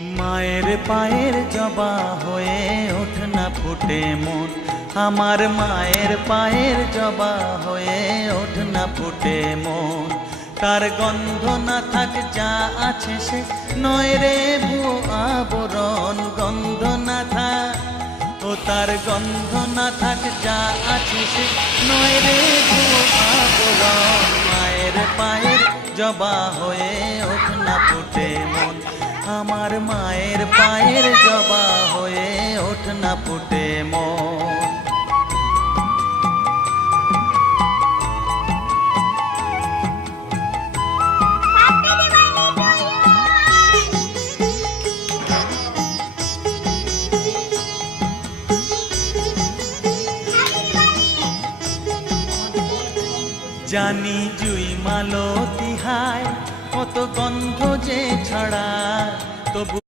মায়ের পায়ের জবা হয়ে ওঠ না ফুটে মন, আমার মায়ের পায়ের জবা হয়ে ওঠ না ফুটে মন। তার গন্ধ না থাক যা আছে সে নয় রে ভুয়ো আবরণ, গন্ধ না থাক ও তার গন্ধ না থাক যা আছে সে নয় রে ভুয়ো আবরণ। মায়ের পায়ের জবা হয়ে ওঠ না ফুটে মন, আমার মায়ের পায়ের জবা হয়ে ওঠ না ফুটে মন। জানি জুই মালতি হায় কত গন্ধ যে ছড়ায়, তবু